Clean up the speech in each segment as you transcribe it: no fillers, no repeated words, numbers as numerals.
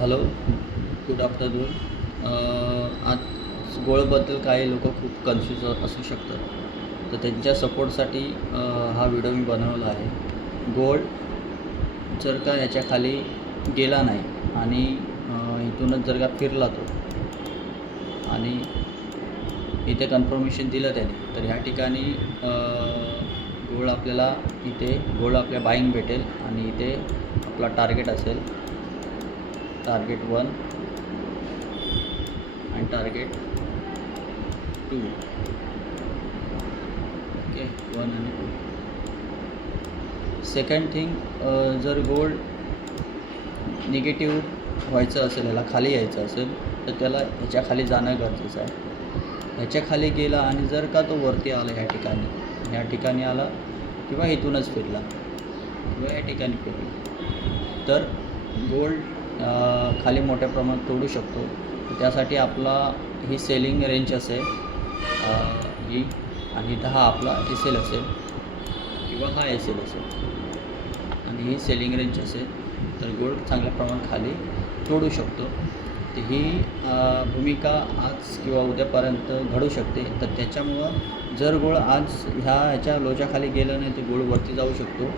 Hello, good afternoon. आज गोल्डबद्दल काही लोक खूप कन्फ्यूज असू शकतात, तर त्यांच्या सपोर्टसाठी हा व्हिडिओ मी बनवला आहे. गोल्ड जर का याच्या खाली गेला नाही आणि इथूनच जर का फिरला तो आणि इथे कन्फर्मेशन दिलं त्याने, तर ह्या ठिकाणी गोल्ड आपल्याला इथे गोल्ड आपल्या बाईंग भेटेल आणि इथे आपला टार्गेट असेल, टार्गेट 1 आणि टार्गेट 2. ओके, 1 आणि 2. सेकंड थिंग, जर गोल्ड निगेटिव्ह व्हायचं असेल, याला खाली यायचं असेल, तर त्याला ह्याच्या खाली जाणं गरजेचं आहे. ह्याच्या खाली गेला आणि जर का तो वरती आला, ह्या ठिकाणी आला किंवा इथूनच फिरला किंवा या ठिकाणी फिरला, तर गोल्ड खाली मोठ्या प्रमाणात तोडू शकतो. त्यासाठी आपला ही सेलिंग रेंज असेल ही, आणि इथं हा आपला एस-एल असेल किंवा हा एस-एल असेल आणि ही सेलिंग रेंज असेल, तर गोल्ड चांगल्या प्रमाणात खाली तोडू शकतो. तर ही भूमिका आज किंवा उद्यापर्यंत घडू शकते. तर त्याच्यामुळं जर गोल्ड आज ह्याच्या लोच्या खाली गेलं नाही, तर गोल्ड वरती जाऊ शकतो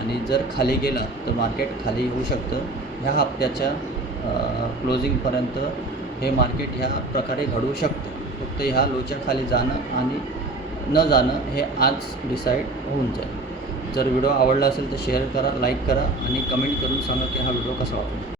आणि जर खाली गेला तर मार्केट खाली होऊ शकतं. ह्या हप्त्याच्या क्लोजिंगपर्यंत हे मार्केट ह्या प्रकारे घडू शकतं. फक्त ह्या लोच्या खाली जाणं आणि न जाणं हे आज डिसाईड होऊन जाईल. जर व्हिडिओ आवडला असेल तर शेअर करा, लाईक करा आणि कमेंट करून सांगा की हा व्हिडिओ कसा वाटला.